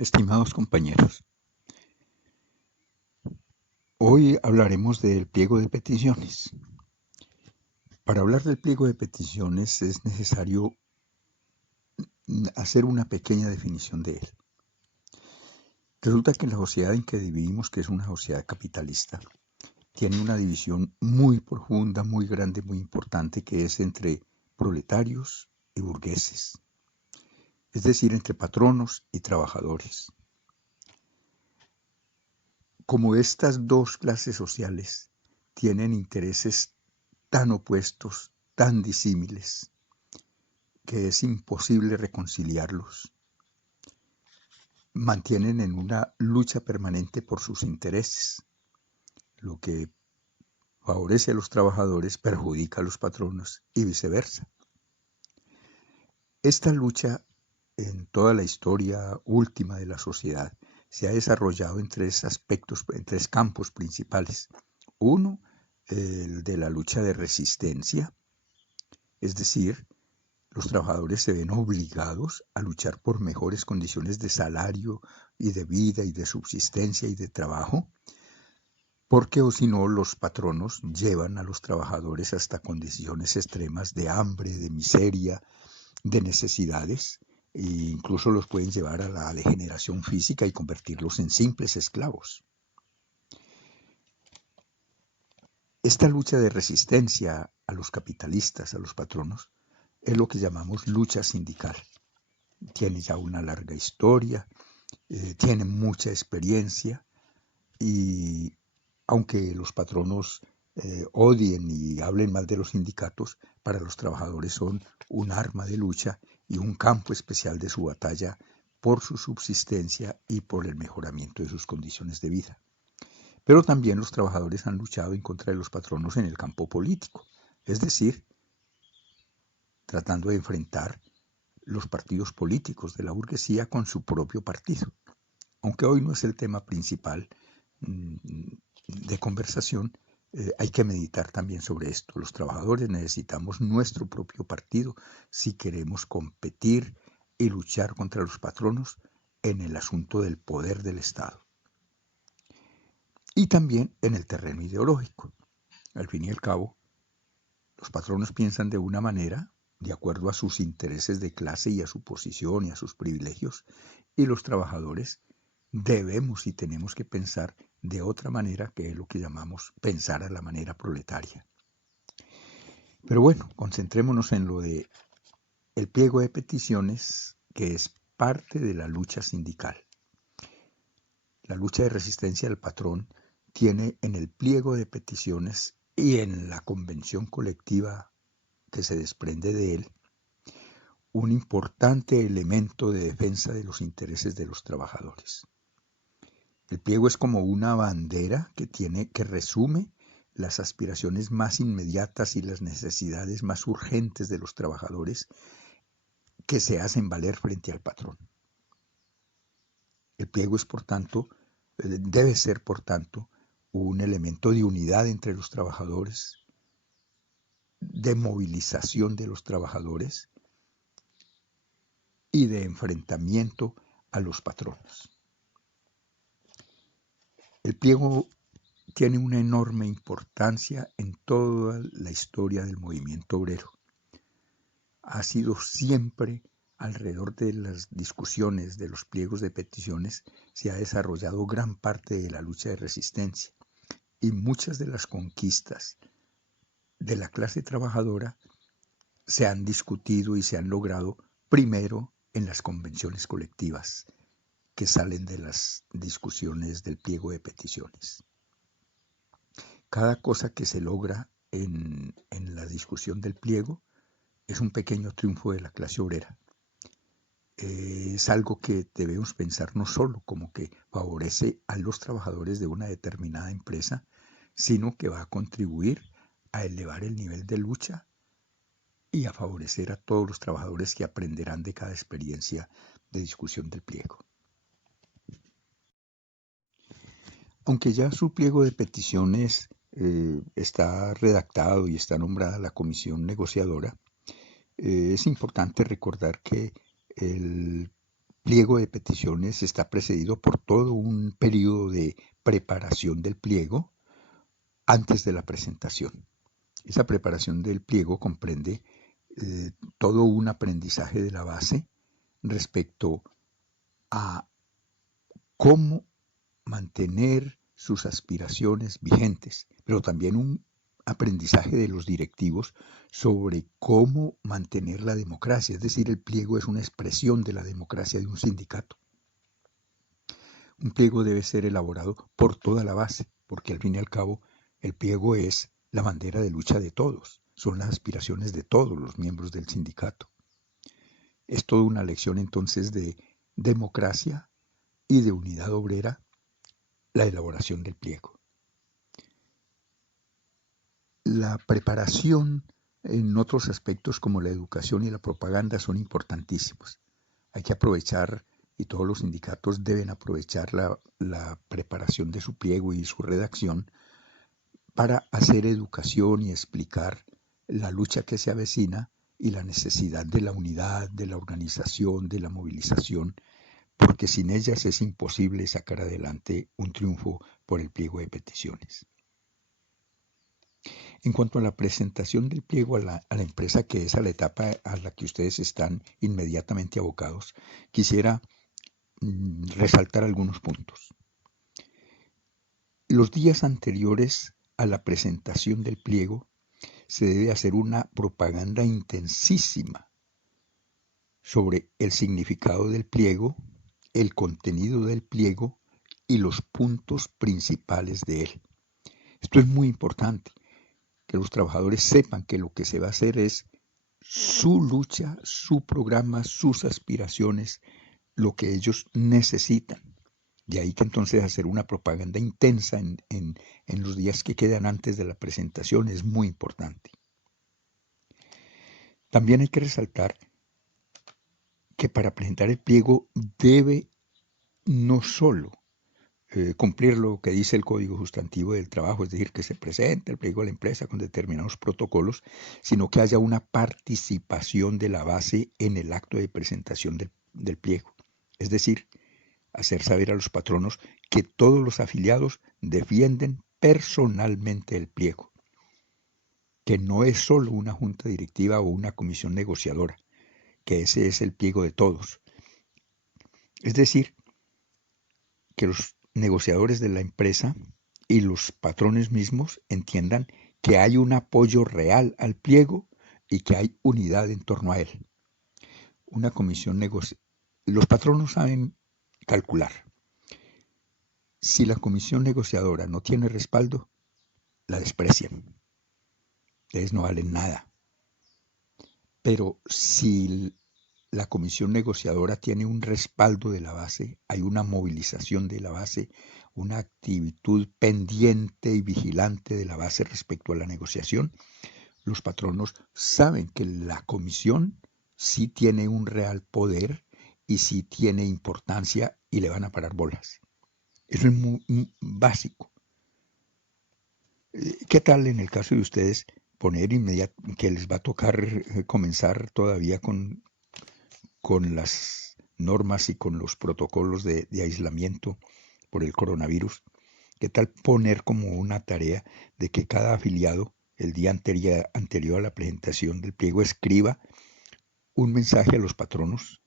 Estimados compañeros, hoy hablaremos del pliego de peticiones. Para hablar del pliego de peticiones es necesario hacer una pequeña definición de él. Resulta que la sociedad en que vivimos, que es una sociedad capitalista, tiene una división muy profunda, muy grande, muy importante, que es entre proletarios y burgueses, es decir, entre patronos y trabajadores. Como estas dos clases sociales tienen intereses tan opuestos, tan disímiles, que es imposible reconciliarlos, mantienen en una lucha permanente por sus intereses, lo que favorece a los trabajadores perjudica a los patronos y viceversa. Esta lucha en toda la historia última de la sociedad se ha desarrollado en tres aspectos, en tres campos principales. Uno, el de la lucha de resistencia, es decir, los trabajadores se ven obligados a luchar por mejores condiciones de salario y de vida y de subsistencia y de trabajo, porque o si no los patronos llevan a los trabajadores hasta condiciones extremas de hambre, de miseria, de necesidades, e incluso los pueden llevar a la degeneración física y convertirlos en simples esclavos. Esta lucha de resistencia a los capitalistas, a los patronos, es lo que llamamos lucha sindical. Tiene ya una larga historia, tiene mucha experiencia y aunque los patronos odien y hablen mal de los sindicatos, para los trabajadores son un arma de lucha y un campo especial de su batalla por su subsistencia y por el mejoramiento de sus condiciones de vida. Pero también los trabajadores han luchado en contra de los patronos en el campo político, es decir, tratando de enfrentar los partidos políticos de la burguesía con su propio partido. Aunque hoy no es el tema principal de conversación, hay que meditar también sobre esto. Los trabajadores necesitamos nuestro propio partido si queremos competir y luchar contra los patronos en el asunto del poder del Estado. Y también en el terreno ideológico. Al fin y al cabo, los patronos piensan de una manera, de acuerdo a sus intereses de clase y a su posición y a sus privilegios, y los trabajadores debemos y tenemos que pensar de otra manera, que es lo que llamamos pensar a la manera proletaria. Pero bueno, concentrémonos en lo de el pliego de peticiones, que es parte de la lucha sindical. La lucha de resistencia del patrón tiene en el pliego de peticiones y en la convención colectiva que se desprende de él un importante elemento de defensa de los intereses de los trabajadores. El pliego es como una bandera que resume las aspiraciones más inmediatas y las necesidades más urgentes de los trabajadores que se hacen valer frente al patrón. El pliego es, por tanto, debe ser, por tanto, un elemento de unidad entre los trabajadores, de movilización de los trabajadores y de enfrentamiento a los patronos. El pliego tiene una enorme importancia en toda la historia del movimiento obrero. Ha sido siempre alrededor de las discusiones de los pliegos de peticiones, se ha desarrollado gran parte de la lucha de resistencia y muchas de las conquistas de la clase trabajadora se han discutido y se han logrado primero en las convenciones colectivas que salen de las discusiones del pliego de peticiones. Cada cosa que se logra en la discusión del pliego es un pequeño triunfo de la clase obrera. Es algo que debemos pensar no solo como que favorece a los trabajadores de una determinada empresa, sino que va a contribuir a elevar el nivel de lucha y a favorecer a todos los trabajadores que aprenderán de cada experiencia de discusión del pliego. Aunque ya su pliego de peticiones está redactado y está nombrada la comisión negociadora, es importante recordar que el pliego de peticiones está precedido por todo un periodo de preparación del pliego antes de la presentación. Esa preparación del pliego comprende todo un aprendizaje de la base respecto a cómo mantener sus aspiraciones vigentes, pero también un aprendizaje de los directivos sobre cómo mantener la democracia, es decir, el pliego es una expresión de la democracia de un sindicato. Un pliego debe ser elaborado por toda la base, porque al fin y al cabo el pliego es la bandera de lucha de todos, son las aspiraciones de todos los miembros del sindicato. Es toda una lección entonces de democracia y de unidad obrera la elaboración del pliego. La preparación en otros aspectos como la educación y la propaganda son importantísimos. Hay que aprovechar, y todos los sindicatos deben aprovechar la preparación de su pliego y su redacción para hacer educación y explicar la lucha que se avecina y la necesidad de la unidad, de la organización, de la movilización, porque sin ellas es imposible sacar adelante un triunfo por el pliego de peticiones. En cuanto a la presentación del pliego a la empresa, que es a la etapa a la que ustedes están inmediatamente abocados, quisiera resaltar algunos puntos. Los días anteriores a la presentación del pliego se debe hacer una propaganda intensísima sobre el significado del pliego, el contenido del pliego y los puntos principales de él. Esto es muy importante, que los trabajadores sepan que lo que se va a hacer es su lucha, su programa, sus aspiraciones, lo que ellos necesitan. De ahí que entonces hacer una propaganda intensa en los días que quedan antes de la presentación es muy importante. También hay que resaltar que para presentar el pliego debe no solo cumplir lo que dice el Código Sustantivo del Trabajo, es decir, que se presente el pliego a la empresa con determinados protocolos, sino que haya una participación de la base en el acto de presentación del pliego. Es decir, hacer saber a los patronos que todos los afiliados defienden personalmente el pliego, que no es solo una junta directiva o una comisión negociadora, que ese es el pliego de todos. Es decir, que los negociadores de la empresa y los patrones mismos entiendan que hay un apoyo real al pliego y que hay unidad en torno a él. Una comisión negociadora. Los patronos saben calcular. Si la comisión negociadora no tiene respaldo, la desprecian. Ustedes no valen nada. Pero si la comisión negociadora tiene un respaldo de la base, hay una movilización de la base, una actitud pendiente y vigilante de la base respecto a la negociación, los patronos saben que la comisión sí tiene un real poder y sí tiene importancia y le van a parar bolas. Eso es muy básico. ¿Qué tal en el caso de ustedes poner que les va a tocar comenzar todavía con las normas y con los protocolos de aislamiento por el coronavirus? ¿Qué tal poner como una tarea de que cada afiliado el día anterior a la presentación del pliego escriba un mensaje a los patronos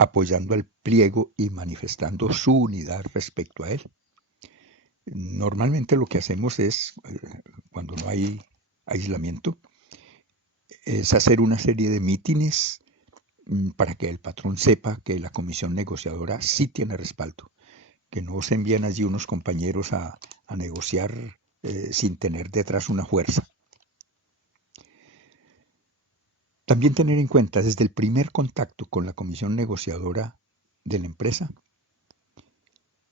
apoyando al pliego y manifestando su unidad respecto a él? Normalmente lo que hacemos es, cuando no hay aislamiento, es hacer una serie de mítines para que el patrón sepa que la comisión negociadora sí tiene respaldo, que no se envían allí unos compañeros a negociar sin tener detrás una fuerza. También tener en cuenta desde el primer contacto con la comisión negociadora de la empresa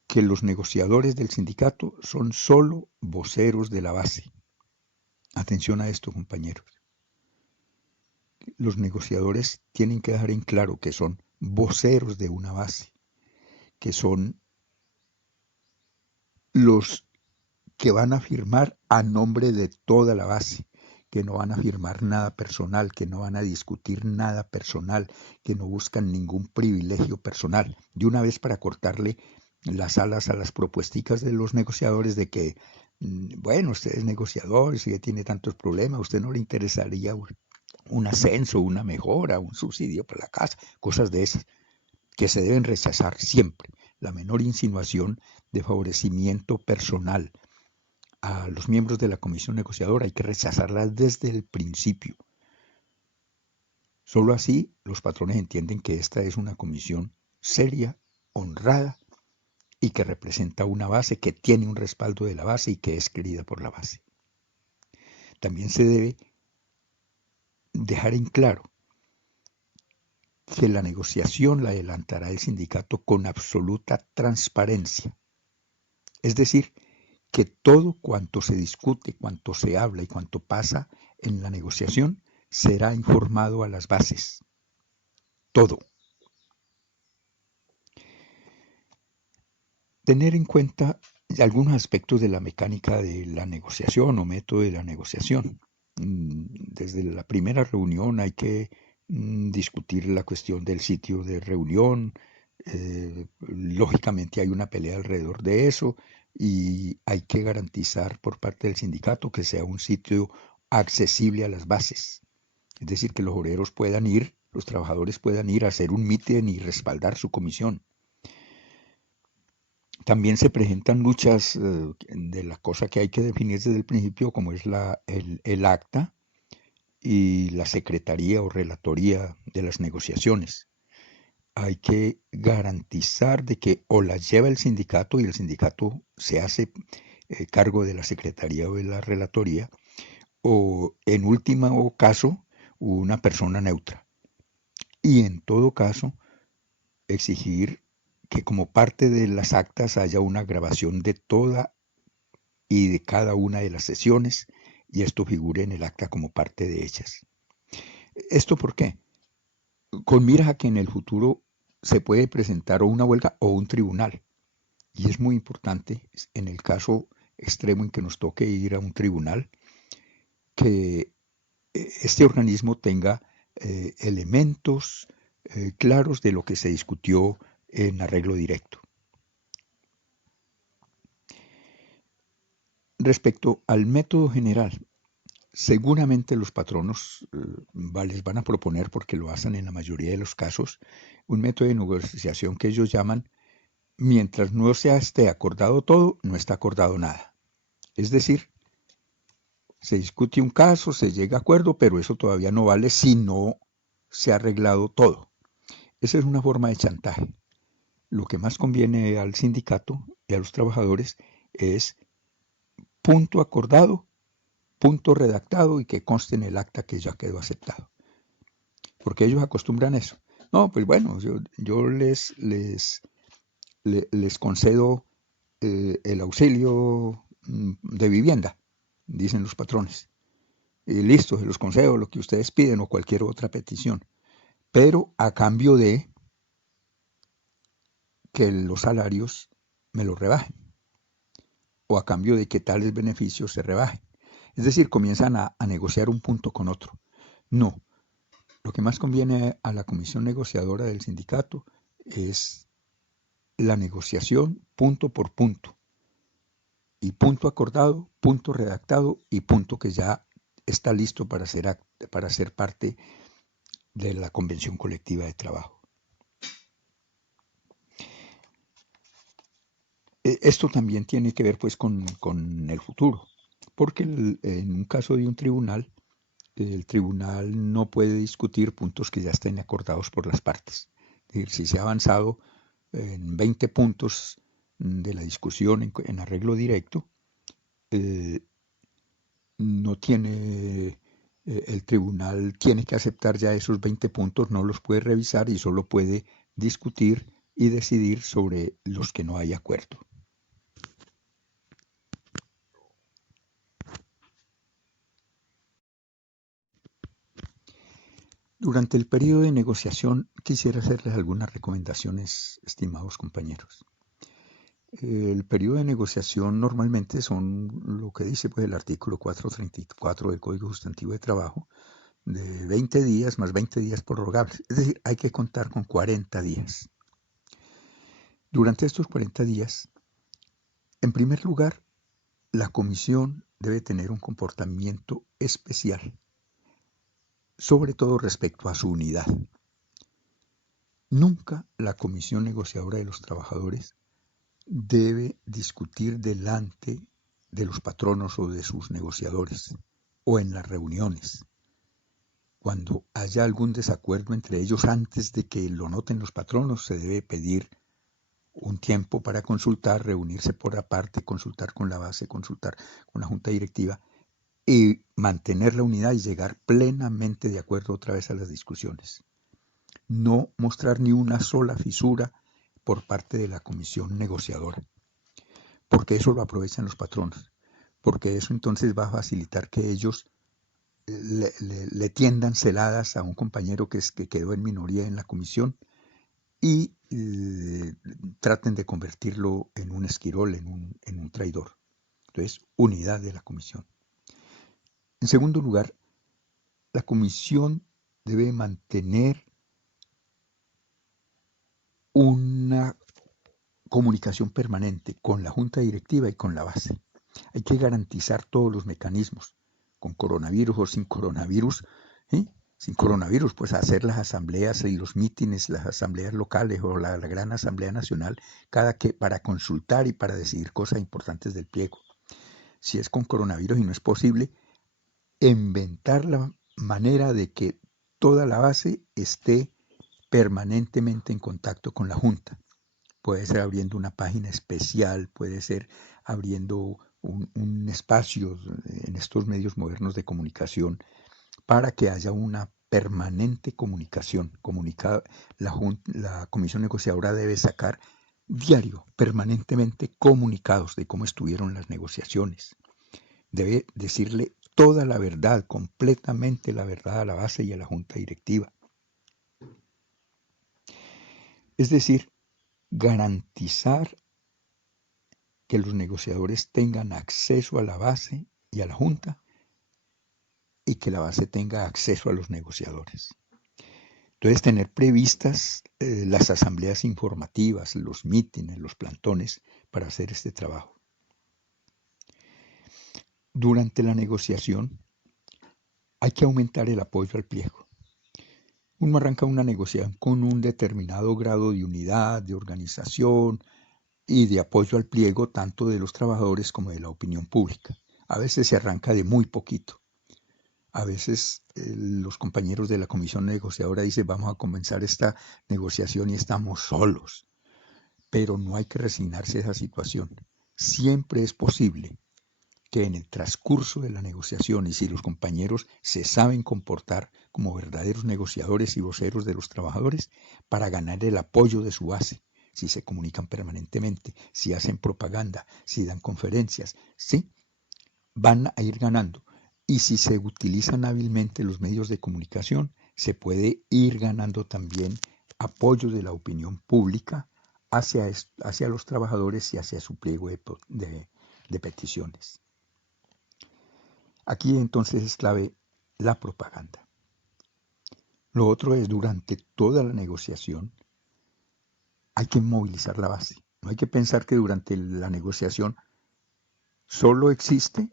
que los negociadores del sindicato son solo voceros de la base. Atención a esto, compañeros. Los negociadores tienen que dejar en claro que son voceros de una base, que son los que van a firmar a nombre de toda la base, que no van a firmar nada personal, que no van a discutir nada personal, que no buscan ningún privilegio personal. De una vez para cortarle las alas a las propuesticas de los negociadores de que, bueno, usted es negociador y si tiene tantos problemas, a usted no le interesaría un ascenso, una mejora, un subsidio para la casa, cosas de esas, que se deben rechazar siempre. La menor insinuación de favorecimiento personal a los miembros de la comisión negociadora hay que rechazarla desde el principio. Solo así los patrones entienden que esta es una comisión seria, honrada y que representa una base, que tiene un respaldo de la base y que es querida por la base. También se debe dejar en claro que la negociación la adelantará el sindicato con absoluta transparencia. Es decir, que todo cuanto se discute, cuanto se habla y cuanto pasa en la negociación será informado a las bases. Todo. Tener en cuenta algunos aspectos de la mecánica de la negociación o método de la negociación. Desde la primera reunión hay que discutir la cuestión del sitio de reunión. Lógicamente hay una pelea alrededor de eso y hay que garantizar por parte del sindicato que sea un sitio accesible a las bases. Es decir, que los obreros puedan ir, los trabajadores puedan ir a hacer un mitin y respaldar su comisión. También se presentan luchas de la cosa que hay que definir desde el principio, como es el acta y la secretaría o relatoría de las negociaciones. Hay que garantizar de que o las lleva el sindicato y el sindicato se hace cargo de la secretaría o de la relatoría, o en último caso, una persona neutra. Y en todo caso, exigir que como parte de las actas haya una grabación de toda y de cada una de las sesiones y esto figure en el acta como parte de ellas. ¿Esto por qué? Con miras a que en el futuro se puede presentar o una huelga o un tribunal. Y es muy importante, en el caso extremo en que nos toque ir a un tribunal, que este organismo tenga elementos claros de lo que se discutió en arreglo directo. Respecto al método general, seguramente los patronos les van a proponer, porque lo hacen en la mayoría de los casos, un método de negociación que ellos llaman, mientras no se esté acordado todo, no está acordado nada. Es decir, se discute un caso, se llega a acuerdo, pero eso todavía no vale si no se ha arreglado todo. Esa es una forma de chantaje. Lo que más conviene al sindicato y a los trabajadores es punto acordado, punto redactado y que conste en el acta que ya quedó aceptado. Porque ellos acostumbran eso. No, pues bueno, yo les concedo el auxilio de vivienda, dicen los patrones. Y listo, se los concedo lo que ustedes piden o cualquier otra petición. Pero a cambio de que los salarios me los rebajen. O a cambio de que tales beneficios se rebajen. Es decir, comienzan a negociar un punto con otro. No, lo que más conviene a la comisión negociadora del sindicato es la negociación punto por punto. Y punto acordado, punto redactado y punto que ya está listo para ser parte de la convención colectiva de trabajo. Esto también tiene que ver pues con el futuro, porque en un caso de un tribunal, el tribunal no puede discutir puntos que ya estén acordados por las partes. Es decir, si se ha avanzado en 20 puntos de la discusión en arreglo directo, no tiene, el tribunal tiene que aceptar ya esos 20 puntos, no los puede revisar y solo puede discutir y decidir sobre los que no hay acuerdo. Durante el periodo de negociación quisiera hacerles algunas recomendaciones, estimados compañeros. El periodo de negociación normalmente son lo que dice pues, el artículo 434 del Código Sustantivo de Trabajo, de 20 días más 20 días prorrogables. Es decir, hay que contar con 40 días. Durante estos 40 días, en primer lugar, la comisión debe tener un comportamiento especial, sobre todo respecto a su unidad. Nunca la comisión negociadora de los trabajadores debe discutir delante de los patronos o de sus negociadores o en las reuniones. Cuando haya algún desacuerdo entre ellos antes de que lo noten los patronos, se debe pedir un tiempo para consultar, reunirse por aparte, consultar con la base, consultar con la junta directiva y mantener la unidad y llegar plenamente de acuerdo otra vez a las discusiones. No mostrar ni una sola fisura por parte de la comisión negociadora, porque eso lo aprovechan los patronos, porque eso entonces va a facilitar que ellos le tiendan celadas a un compañero que quedó en minoría en la comisión y traten de convertirlo en un esquirol, en un traidor. Entonces, unidad de la comisión. En segundo lugar, la comisión debe mantener una comunicación permanente con la junta directiva y con la base. Hay que garantizar todos los mecanismos, con coronavirus o sin coronavirus. Sin coronavirus, pues hacer las asambleas y los mítines, las asambleas locales o la gran asamblea nacional, para consultar y para decidir cosas importantes del pliego. Si es con coronavirus y no es posible, inventar la manera de que toda la base esté permanentemente en contacto con la junta. Puede ser abriendo una página especial, puede ser abriendo un espacio en estos medios modernos de comunicación para que haya una permanente comunicación. La comisión negociadora debe sacar diario, permanentemente comunicados de cómo estuvieron las negociaciones. Debe decirle toda la verdad, completamente la verdad a la base y a la junta directiva. Es decir, garantizar que los negociadores tengan acceso a la base y a la junta y que la base tenga acceso a los negociadores. Entonces, tener previstas las asambleas informativas, los mítines, los plantones para hacer este trabajo. Durante la negociación hay que aumentar el apoyo al pliego. Uno arranca una negociación con un determinado grado de unidad, de organización y de apoyo al pliego tanto de los trabajadores como de la opinión pública. A veces se arranca de muy poquito. A veces los compañeros de la comisión negociadora dicen vamos a comenzar esta negociación y estamos solos. Pero no hay que resignarse a esa situación. Siempre es posible que en el transcurso de la negociación y si los compañeros se saben comportar como verdaderos negociadores y voceros de los trabajadores para ganar el apoyo de su base, si se comunican permanentemente, si hacen propaganda, si dan conferencias, sí, van a ir ganando. Y si se utilizan hábilmente los medios de comunicación, se puede ir ganando también apoyo de la opinión pública hacia los trabajadores y hacia su pliego de peticiones. Aquí entonces es clave la propaganda. Lo otro es, durante toda la negociación, hay que movilizar la base. No hay que pensar que durante la negociación solo existe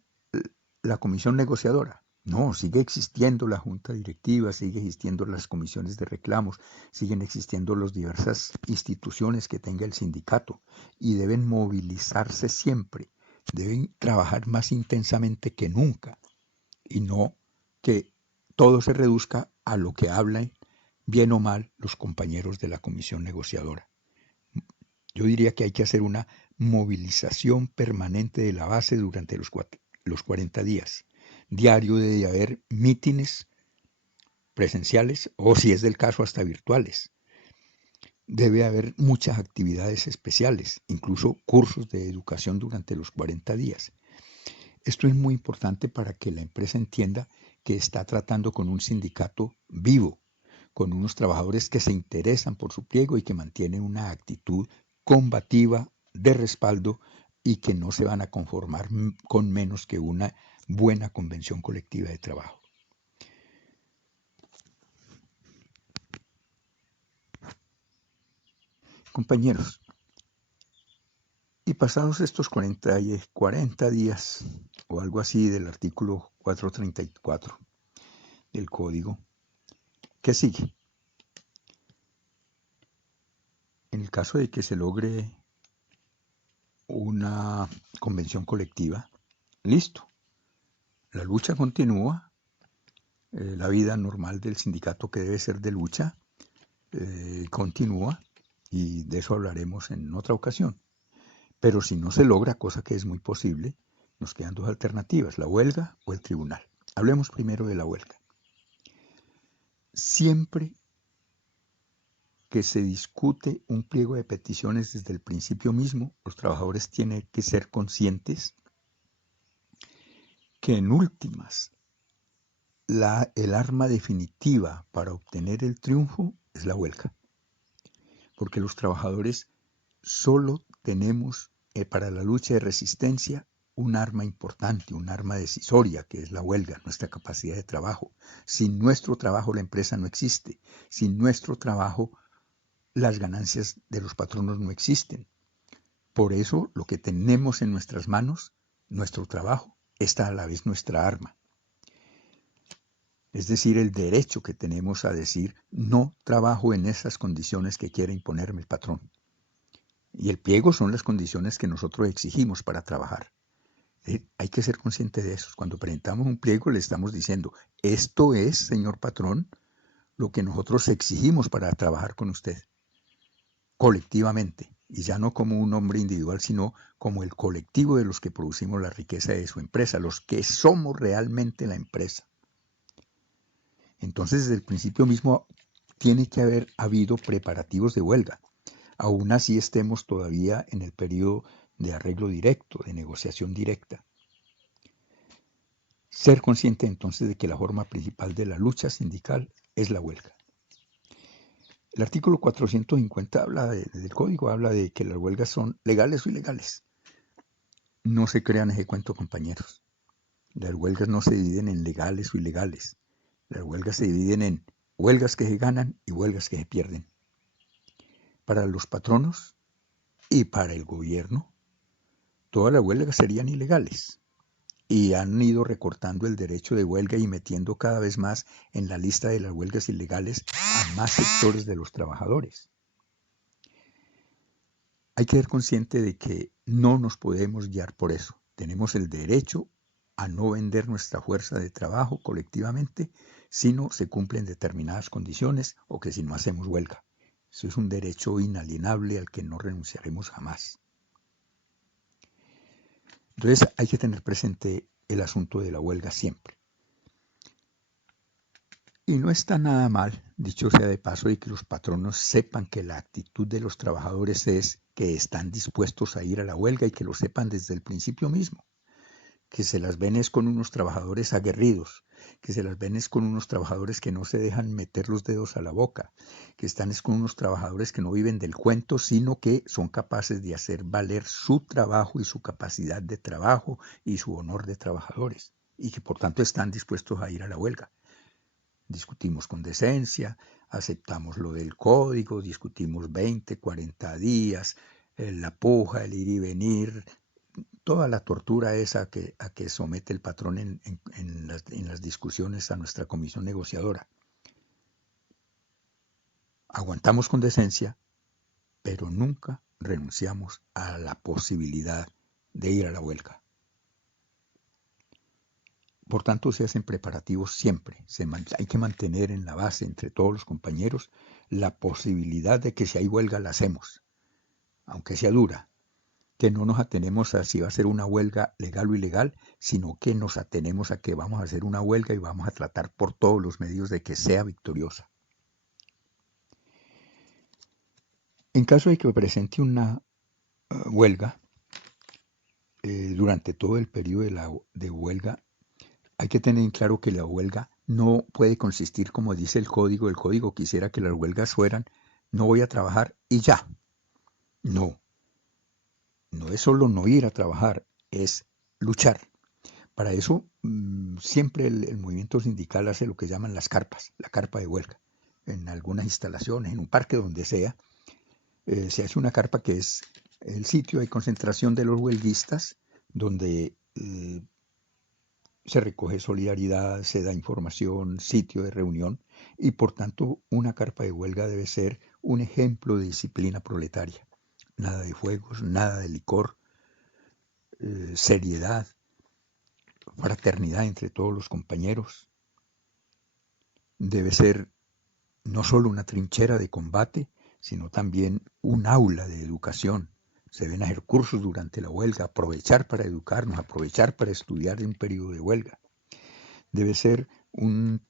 la comisión negociadora. No, sigue existiendo la junta directiva, sigue existiendo las comisiones de reclamos, siguen existiendo las diversas instituciones que tenga el sindicato y deben movilizarse siempre, deben trabajar más intensamente que nunca y no que todo se reduzca a lo que hablan bien o mal los compañeros de la comisión negociadora. Yo diría que hay que hacer una movilización permanente de la base durante los 40 días. Diario debe haber mítines presenciales o, si es del caso, hasta virtuales. Debe haber muchas actividades especiales, incluso cursos de educación durante los 40 días. Esto es muy importante para que la empresa entienda que está tratando con un sindicato vivo, con unos trabajadores que se interesan por su pliego y que mantienen una actitud combativa de respaldo y que no se van a conformar con menos que una buena convención colectiva de trabajo. Compañeros, y pasados estos 40 días o algo así del artículo 434 del código, ¿qué sigue? En el caso de que se logre una convención colectiva, listo, la lucha continúa, la vida normal del sindicato que debe ser de lucha continúa, y de eso hablaremos en otra ocasión. Pero si no se logra, cosa que es muy posible, nos quedan dos alternativas, la huelga o el tribunal. Hablemos primero de la huelga. Siempre que se discute un pliego de peticiones desde el principio mismo, los trabajadores tienen que ser conscientes que en últimas el arma definitiva para obtener el triunfo es la huelga. Porque los trabajadores solo tenemos para la lucha de resistencia un arma importante, un arma decisoria, que es la huelga, nuestra capacidad de trabajo. Sin nuestro trabajo la empresa no existe. Sin nuestro trabajo las ganancias de los patronos no existen. Por eso lo que tenemos en nuestras manos, nuestro trabajo, está a la vez nuestra arma. Es decir, el derecho que tenemos a decir, no trabajo en esas condiciones que quiere imponerme el patrón. Y el pliego son las condiciones que nosotros exigimos para trabajar. Hay que ser consciente de eso. Cuando presentamos un pliego le estamos diciendo, esto es, señor patrón, lo que nosotros exigimos para trabajar con usted, colectivamente, y ya no como un hombre individual, sino como el colectivo de los que producimos la riqueza de su empresa, los que somos realmente la empresa. Entonces, desde el principio mismo tiene que haber habido preparativos de huelga. Aún así estemos todavía en el periodo de arreglo directo, de negociación directa. Ser consciente entonces de que la forma principal de la lucha sindical es la huelga. El artículo 450 del código habla de que las huelgas son legales o ilegales. No se crean ese cuento, compañeros. Las huelgas no se dividen en legales o ilegales. Las huelgas se dividen en huelgas que se ganan y huelgas que se pierden. Para los patronos y para el gobierno, todas las huelgas serían ilegales. Y han ido recortando el derecho de huelga y metiendo cada vez más en la lista de las huelgas ilegales a más sectores de los trabajadores. Hay que ser consciente de que no nos podemos guiar por eso. Tenemos el derecho a no vender nuestra fuerza de trabajo colectivamente si no se cumplen determinadas condiciones o que si no hacemos huelga. Eso es un derecho inalienable al que no renunciaremos jamás. Entonces hay que tener presente el asunto de la huelga siempre. Y no está nada mal, dicho sea de paso, y que los patronos sepan que la actitud de los trabajadores es que están dispuestos a ir a la huelga y que lo sepan desde el principio mismo. Que se las ven es con unos trabajadores aguerridos, que se las ven es con unos trabajadores que no se dejan meter los dedos a la boca, que están es con unos trabajadores que no viven del cuento, sino que son capaces de hacer valer su trabajo y su capacidad de trabajo y su honor de trabajadores, y que por tanto están dispuestos a ir a la huelga. Discutimos con decencia, aceptamos lo del código, discutimos 20, 40 días, la puja, el ir y venir, toda la tortura esa a que somete el patrón en las discusiones a nuestra comisión negociadora. Aguantamos con decencia, pero nunca renunciamos a la posibilidad de ir a la huelga. Por tanto, se hacen preparativos siempre. Hay que mantener en la base entre todos los compañeros la posibilidad de que si hay huelga la hacemos, aunque sea dura. Que no nos atenemos a si va a ser una huelga legal o ilegal, sino que nos atenemos a que vamos a hacer una huelga y vamos a tratar por todos los medios de que sea victoriosa. En caso de que presente una huelga, durante todo el periodo de huelga, hay que tener en claro que la huelga no puede consistir, como dice el código quisiera que las huelgas fueran, no voy a trabajar y ya. No. no es solo no ir a trabajar, es luchar. Para eso, siempre el movimiento sindical hace lo que llaman las carpas, la carpa de huelga. En algunas instalaciones, en un parque, donde sea, se hace una carpa que es el sitio de concentración de los huelguistas, donde se recoge solidaridad, se da información, sitio de reunión, y por tanto una carpa de huelga debe ser un ejemplo de disciplina proletaria. Nada de juegos, nada de licor, seriedad, fraternidad entre todos los compañeros. Debe ser no solo una trinchera de combate, sino también un aula de educación. Se deben hacer cursos durante la huelga, aprovechar para educarnos, aprovechar para estudiar en un periodo de huelga. Debe ser un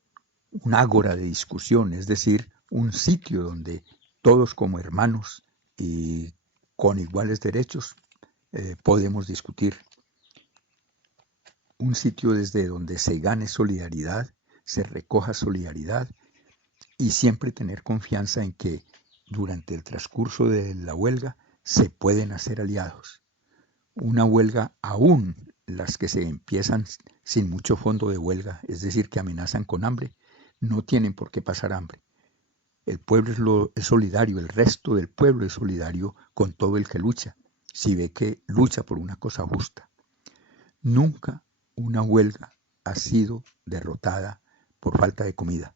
ágora de discusión, es decir, un sitio donde todos como hermanos y con iguales derechos podemos discutir. Un sitio desde donde se gane solidaridad, se recoja solidaridad y siempre tener confianza en que durante el transcurso de la huelga se pueden hacer aliados. Una huelga, aún las que se empiezan sin mucho fondo de huelga, es decir, que amenazan con hambre, no tienen por qué pasar hambre. El pueblo es solidario, el resto del pueblo es solidario con todo el que lucha, si ve que lucha por una cosa justa. Nunca una huelga ha sido derrotada por falta de comida.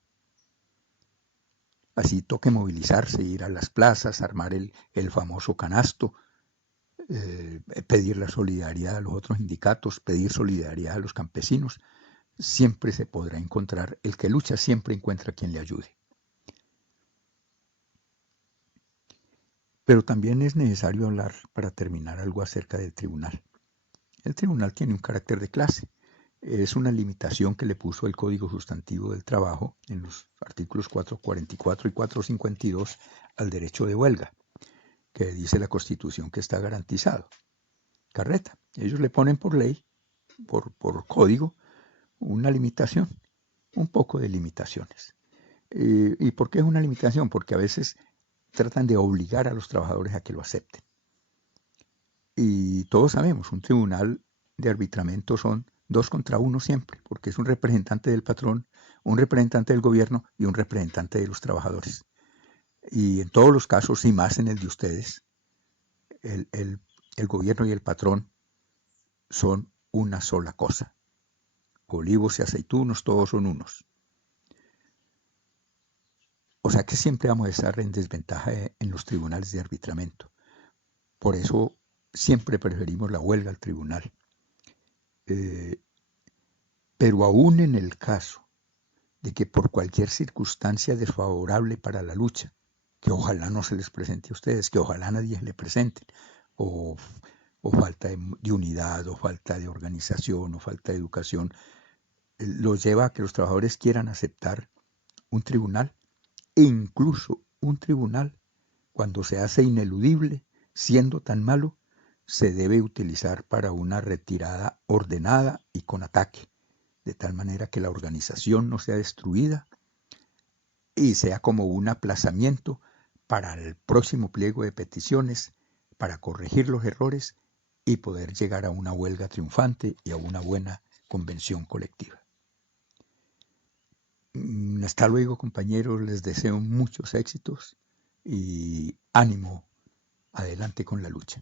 Así toque movilizarse, ir a las plazas, armar el famoso canasto, pedir la solidaridad a los otros sindicatos, pedir solidaridad a los campesinos. Siempre se podrá encontrar, el que lucha siempre encuentra quien le ayude. Pero también es necesario hablar, para terminar, algo acerca del tribunal. El tribunal tiene un carácter de clase. Es una limitación que le puso el Código Sustantivo del Trabajo en los artículos 444 y 452 al derecho de huelga, que dice la Constitución que está garantizado. Carreta. Ellos le ponen por ley, por código, una limitación, un poco de limitaciones. ¿Y por qué es una limitación? Porque a veces tratan de obligar a los trabajadores a que lo acepten. Y todos sabemos, un tribunal de arbitramiento son 2 contra 1 siempre, porque es un representante del patrón, un representante del gobierno y un representante de los trabajadores. Y en todos los casos, y más en el de ustedes, el gobierno y el patrón son una sola cosa. Olivos y aceitunos, todos son unos. O sea que siempre vamos a estar en desventaja en los tribunales de arbitramiento. Por eso siempre preferimos la huelga al tribunal. Pero aún en el caso de que por cualquier circunstancia desfavorable para la lucha, que ojalá no se les presente a ustedes, que ojalá nadie le presente, o, o falta de unidad, o falta de organización, o falta de educación, los lleva a que los trabajadores quieran aceptar un tribunal, e incluso un tribunal, cuando se hace ineludible, siendo tan malo, se debe utilizar para una retirada ordenada y con ataque, de tal manera que la organización no sea destruida y sea como un aplazamiento para el próximo pliego de peticiones, para corregir los errores y poder llegar a una huelga triunfante y a una buena convención colectiva. Hasta luego, compañeros, les deseo muchos éxitos y ánimo adelante con la lucha.